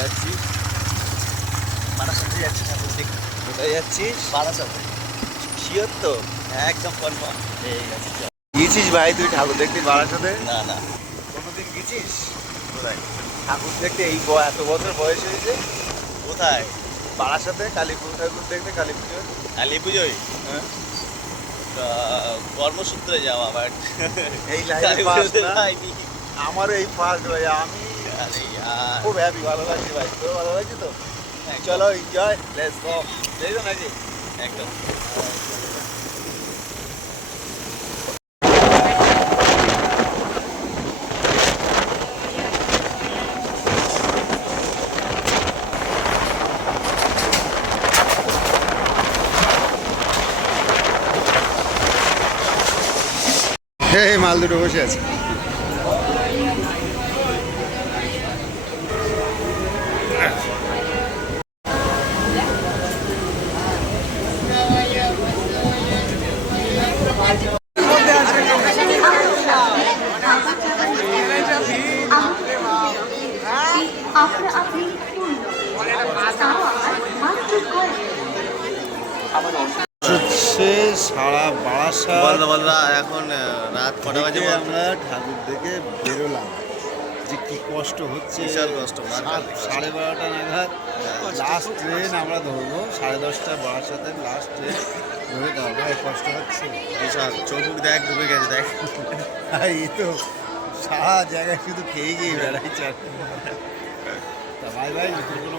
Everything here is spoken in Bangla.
যাচ্ছি, বারাসাতে যাচ্ছি ঠাকুর দেখতে। কোথায় যাচ্ছিস? বারাসাতে শিওর তো? একদম কনফার্ম। এই আছে চল। গিয়েছিস ভাই তুই ঠাকুর দেখতে বারাসাতে? না না, কোনোদিন গেছিস কোথায় ঠাকুর দেখতে? এই এত বছর বয়স হয়েছে, কোথায়? বারাসাতে কালীপুর ঠাকুর দেখতে, কালী পুজোর। কালী পুজোয় হ্যাঁ, কর্মসূত্রে যাওয়া, বাট এই কালী লাইফে ফার্স্ট পুজোতে না? যাইনি। আমারও এই ফার্স্ট ভাই। আমি আরে ইয়ার, খুব হ্যাপি, ভালো লাগছে ভাই। তোর ভালো লাগছে তো? চলো এনজয়, লেটস গো। যাই তো নাকি? একদম। হ্যাঁ, মাল দুটো বসে আছে। হচ্ছে সারা বারাসাত বল বলরা, এখন রাত কটা বাজে থেকে বল? আমরা ঠাকুর দেখে বেরোলাম। যে কি কষ্ট হচ্ছে, বিশাল কষ্ট, মার খালি কষ্ট। 12:30 নাগাদ লাস্ট ট্রেন আমরা ধরবো, 10:30 বারাসাতের লাস্ট ট্রেন ধরে ভাই কষ্ট হচ্ছে। বিশাল চোখ দেখ, ঢুকে গেছে দেখ। ভাই এই তো সারা জায়গায় শুধু খেয়ে গিয়ে বেড়াইছে। তা ভাই ভাই নতুন কোনো